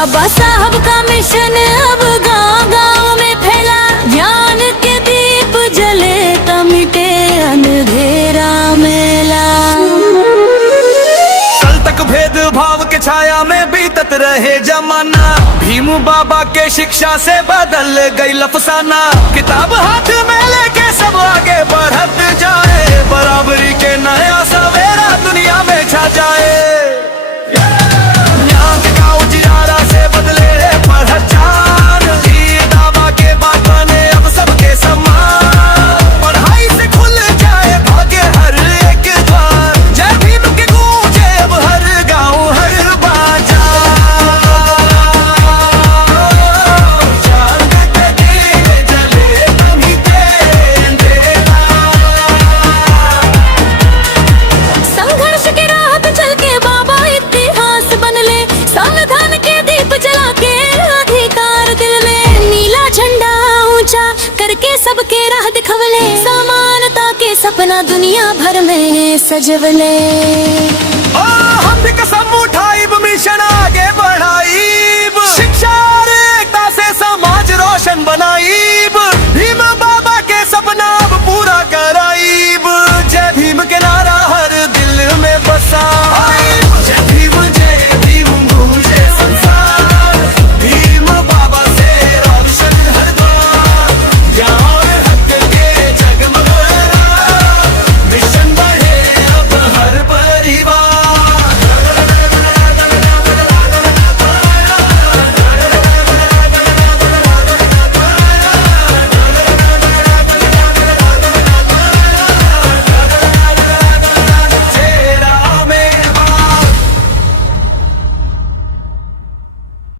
बाबा साहब का मिशन अब गांव-गांव में फैला, ज्ञान के दीप जले तो मिटे अंधेरा मेला। कल तक भेदभाव के छाया में बीतत रहे जमाना, भीम बाबा के शिक्षा से बदल गई अफसाना। किताब हाथ में लेके सब आगे बढ़त जाए, बराबरी के नया सवेरा दुनिया में छा जाए। से बदले पहचान, दावा के बात बने अब सबके समान। पढ़ाई से खुल जाए भाग्य हर एक द्वार, जय भीम के गूंजे अब हर गांव हर बाजार। जले तभी संघर्ष के राह पे चल के बाबा इतिहास बनले, संविधान के दीप जला के अधिकार दिल में। नीला झंडा ऊंचा करके सबके राह दिखवले, समानता के सपना दुनिया भर में सजवले। हम भी कसम उठाई मिशन आगे बढ़ाई,